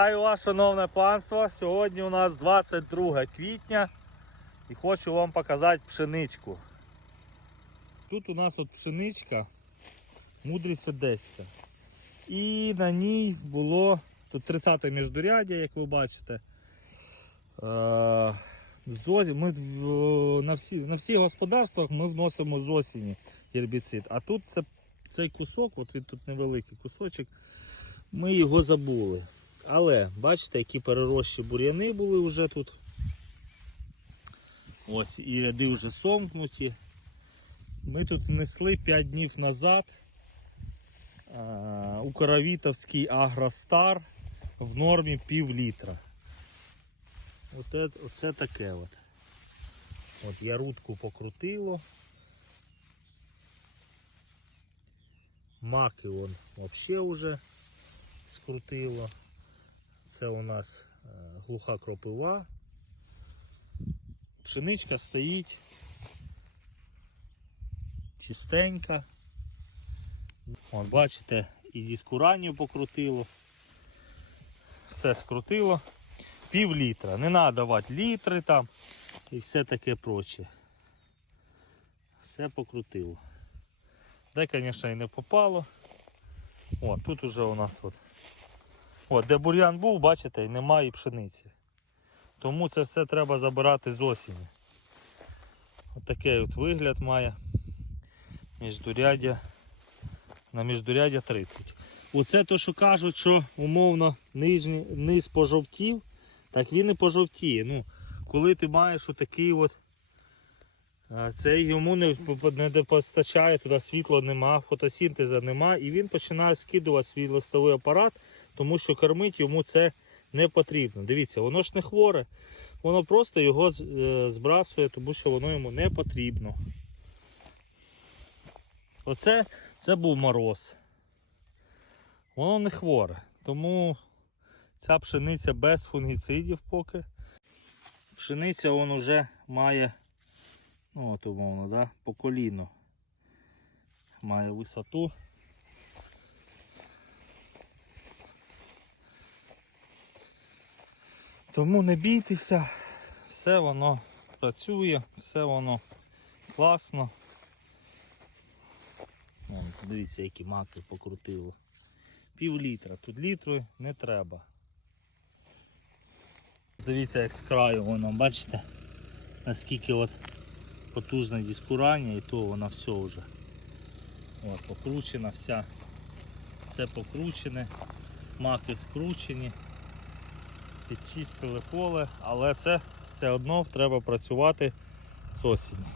Вітаю вас, шановне панство. Сьогодні у нас 22 квітня і хочу вам показати пшеничку. Тут у нас от пшеничка, мудрість одеська. І на ній було тут 30 міждуряддя, як ви бачите. Е, Ми на всі, на всіх господарствах ми вносимо з осені гербіцид. А тут це, цей кусок, от він тут невеликий кусочок, ми його забули. Але бачите, які перерощі бур'яни були вже тут. Ось і ряди вже сомкнуті. Ми тут внесли 5 днів назад а, Укровітовський Агростар в нормі пів літра. Оце, оце таке от. От я рудку покрутило. Маки вон взагалі вже скрутило. Це у нас е, глуха кропива. Пшеничка стоїть чистенька. От бачите, і дискуранію покрутило. Все скрутило. Пів літра. Не треба давати літри там і все таке проче. Все покрутило. Де, звісно, і не попало. О, тут уже у нас от От, де бур'ян був, бачите, немає пшениці. Тому це все треба забирати з осені. От такий от вигляд має міждуряддя на міждуряддя 30. Оце то, що кажуть, що умовно нижній, низ пожовтів, так він і пожовтіє. Ну, коли ти маєш отакий от а, це йому не, не постачає туди світло нема, фотосінтеза нема, і він починає скидувати свій листовий апарат, тому що кормити йому це не потрібно. Дивіться, воно ж не хворе, воно просто його е, збрасує, тому що воно йому не потрібно. Оце це був мороз. Воно не хворе, тому ця пшениця без фунгіцидів поки. Пшениця вон уже має, ну от умовно, да, по коліно. Має висоту. Тому не бійтеся, все воно працює, все воно класно. Вон, дивіться, які маки покрутило. Пів літра, тут літру не треба. Дивіться, як з краю воно, бачите, наскільки от потужне дискурання і то вона все вже от, покручена вся. Все покручене, маки скручені підчистили поле, але це все одно треба працювати з осені.